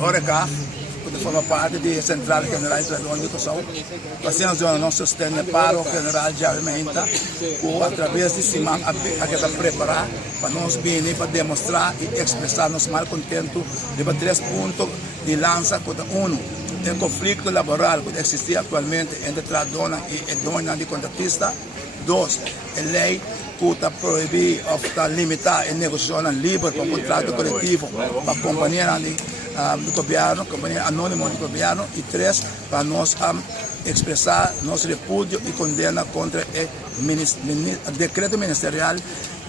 Horeca, que forma parte da Central General de Tradon de São, fazendo o nosso sistema para o General de Alimenta, através de Simão, a que está preparar para nós vir para demonstrar e expressar nosso mal contento de 3 pontos de lança contra um. O conflito laboral que existe atualmente entre Tradona e dona de contratista. 2. A lei que está proibir ou está limitar a negociação livre para o contrato coletivo para a companhia do governo, companhia anônima do governo. E 3. Para nós expressar nosso repúdio e condena contra o decreto ministerial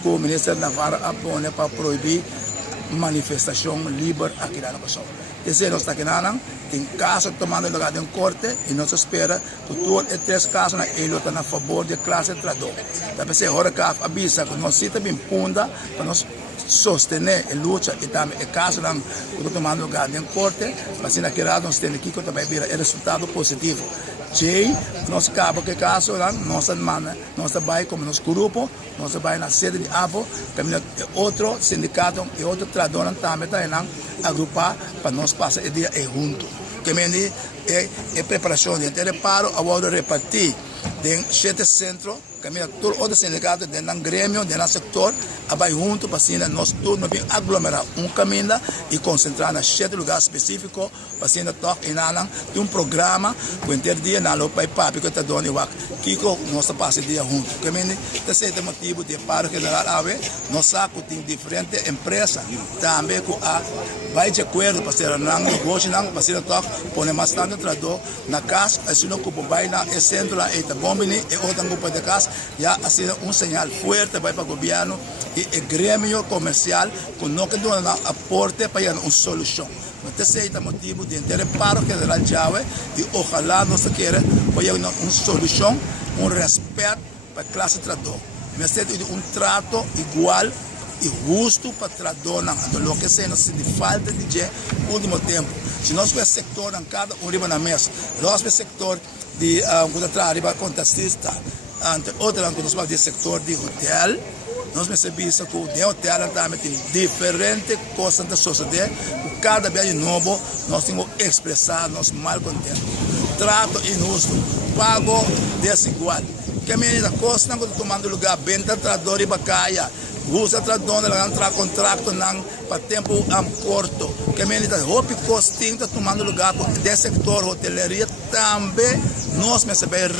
que o Ministério Navarro apone para proibir manifestação livre aqui na nossa zona. Esse nós está aqui tem casos tomando lugar em corte e nós espera que todos os 3 casos estão a favor da classe trador. Talvez a hora que avisa que nós estamos bem punda para nós sostener a luta e também o caso que estão tomando lugar em corte, mas na que nós temos aqui que também vira resultado positivo. Jay, nós acaba que caso nós trabalhamos como nosso grupo, nós trabalhamos na sede de AVO, também outro sindicato e outro trador também está agrupar para nós passar o dia junto. Que é preparação de reparo, agora repartir em 7 centros, que todo outro sindicato dentro do grêmio, dentro do setor, vai junto para assim nós todos aglomerar caminho e concentrar em 7 lugares específicos para assim toque e um programa que inteiro dia na loja para papi que está dando o que nós passa dia junto. Que esse é o motivo de paro general ave nós saco tem diferentes empresas também que vai de acordo para ser negócio para ser toque põe mais tanto trador na casa assim não que vai na centro lá e tá bom e outra grupo de casa já assim sinal forte vai para o governo e o grêmio comercial que não que dá aporte para uma solução. Esse é o motivo de ter paro general Jawe e ojalá nós queira uma solução, respeito para a classe trador. Mas é trato igual e justo para trador no que se nos falta de último tempo. Se nós vemos sector em cada riba na mesa, nós vemos sector de riba contratista, outra nós vemos de sector de hotel. Nós percebemos que o hotel também tem diferentes coisas da sociedade. Cada vez novo, nós temos que expressar nosso mal contento. Trato injusto, pago desigual. Que a menina coisa não está tomando lugar bem, trador e bacaia. Usa trador, ela entra contrato para tempo curto. Que a menina roupa costinho está tomando lugar desse sector hoteleria também. Nós percebemos